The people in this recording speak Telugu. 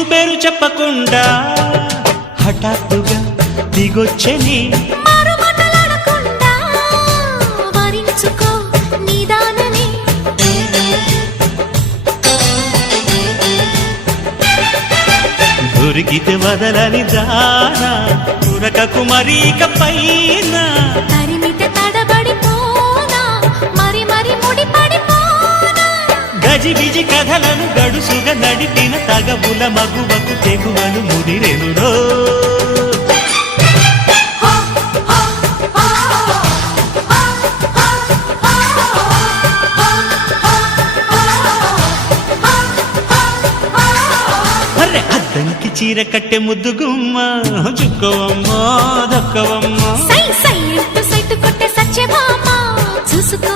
ఊరు పేరు చెప్పకుండా హఠాత్తుగా దిగొచ్చని దొరికితే వదలని దానా ఉరకకు మరీక పైన తరిమితే తడబడిపోనా మరి మరి ముడిపడిపోనా గజిబిజి కథలను గడుసుగా నడిపిన తగవుల మగువకు తెగువను ముదిరెనురో అద్దంకి చీర కట్టె ముద్దు గుమ్మ చుక్కవమ్మా దక్కవమ్మా సై సై సైటు కొట్టే సత్యభామ చూసుకో